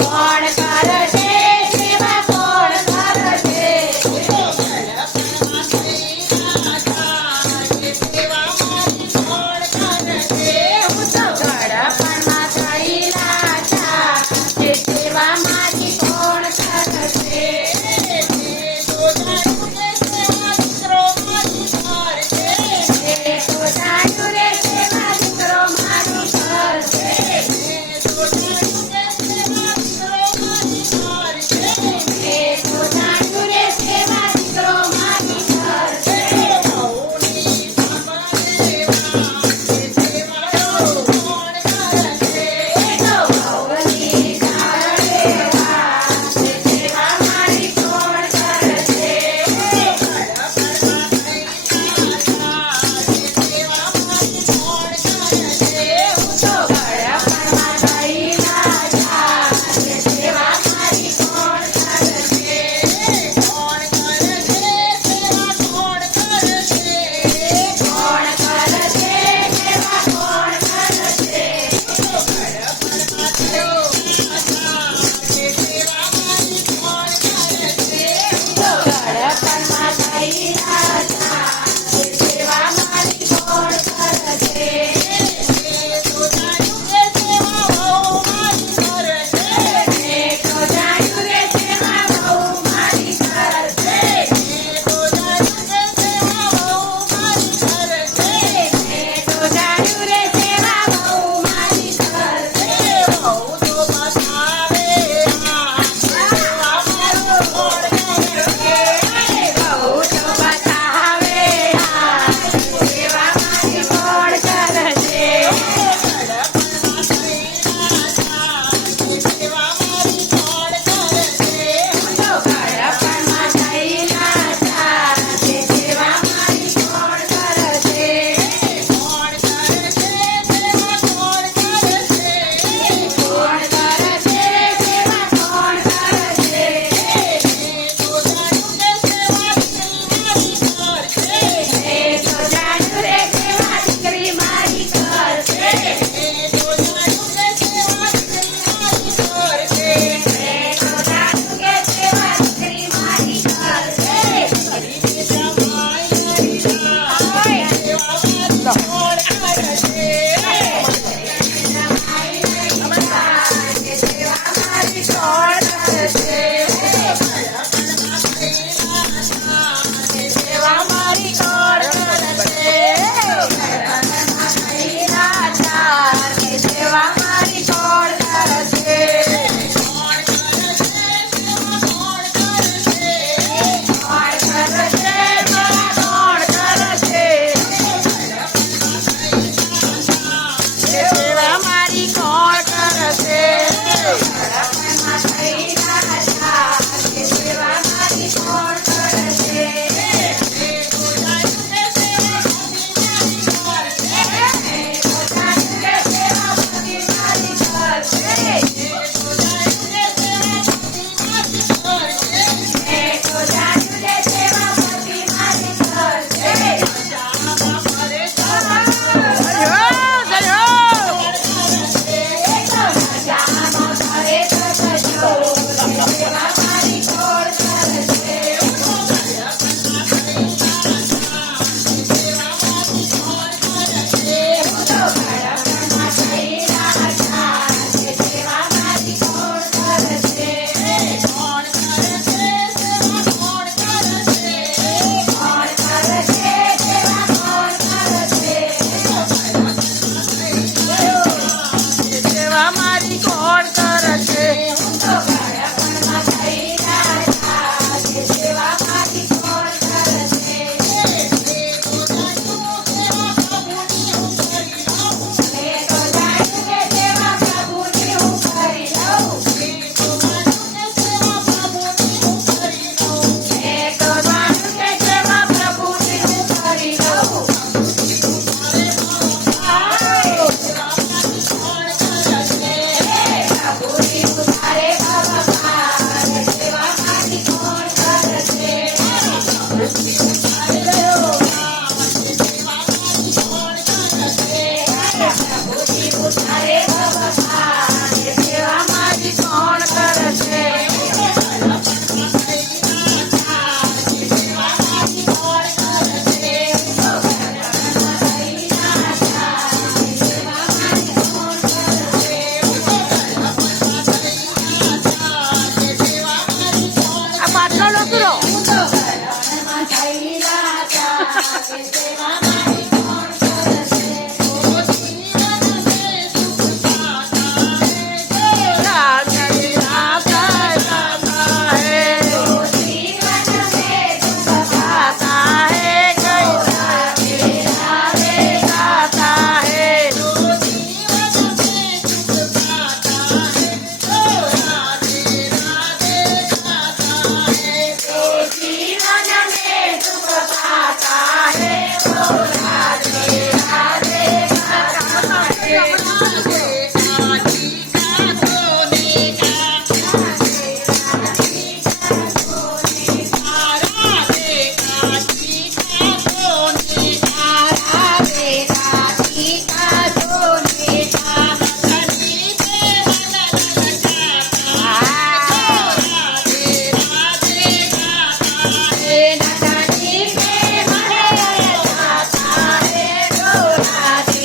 பாடக்காரர்கள் Thank you.